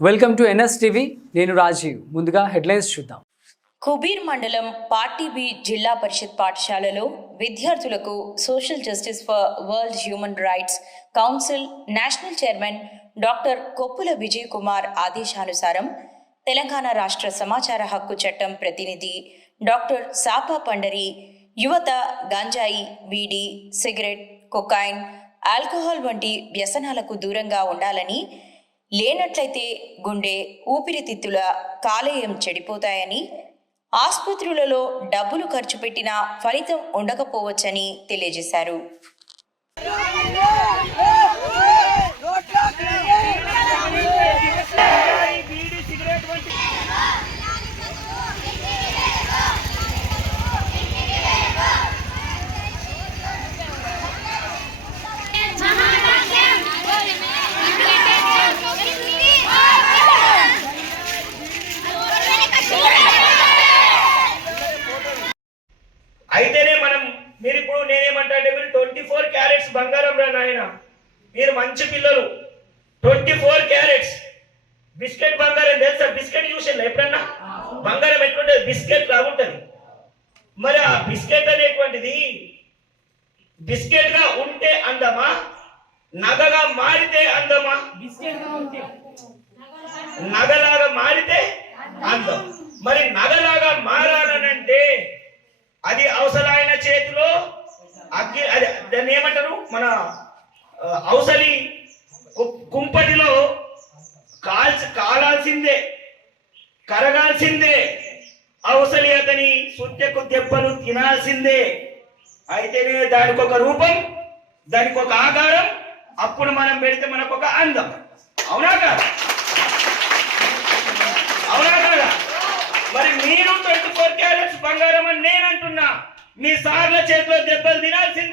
Welcome to NS TV నేను రాజీవ్. ముందుగా headlines చూద్దాం. కుబీర్ మండలం పార్టీబి జిల్లా పరిషత్ పాఠశాలలో విద్యార్థులకు social justice for world human rights council national chairman doctor Koppula Vijay Kumar ఆదేశానుసారం తెలంగాణ రాష్ట్ర సమాచార హక్కు చట్టం ప్రతినిధి డాక్టర్ సాపా పండరి యువత గంజాయి వీడి సిగరెట్ కొకాయిన్ ఆల్కహాల్ వంటి వ్యసనాలకు దూరంగా ఉండాలని లేనట్లయితే గుండె ఊపిరితిత్తుల కాలేయం చెడిపోతాయని ఆసుపత్రులలో డబ్బులు ఖర్చు పెట్టినా ఫలితం ఉండకపోవచ్చని తెలియజేశారు అయితేనే మనం మీరు ఇప్పుడు నేనేమంటా అంటే మీరు ట్వంటీ ఫోర్ క్యారెట్స్ బంగారం రా నాయన. మీరు మంచి పిల్లలు. Twenty four carats. బిస్కెట్ బంగారం తెలుసా? బిస్కెట్ చూసిందా ఎప్పుడన్నా? బంగారం ఎట్లుంటుంది? బిస్కెట్ లాగుంటుంది. మరి ఆ బిస్కెట్ అనేటువంటిది బిస్కెట్గా ఉంటే అందమా? నగగా మారితే అందమా? నగలాగా మారితే అందం. మరి నగలాగా మారాలనంటే అది అవసరమైన చేతిలో అగ్గి అది దాన్ని ఏమంటారు? మన అవసలి కుంపటిలో కాల్చి కాలాల్సిందే కరగాల్సిందే. అవసలి అతని సుట్టెకు దెబ్బలు తినాల్సిందే. అయితేనే దానికి ఒక రూపం దానికి ఒక ఆకారం అప్పుడు మనం పెడితే మనకు ఒక అందం. అవునా కాదా? అవునా కాదా? మరి మీరు ట్వంటీ ఫోర్ క్యారెట్స్ బంగారం అని నేను అంటున్నా మీ సార్ల చేతిలో దెబ్బలు తినాల్సిందే.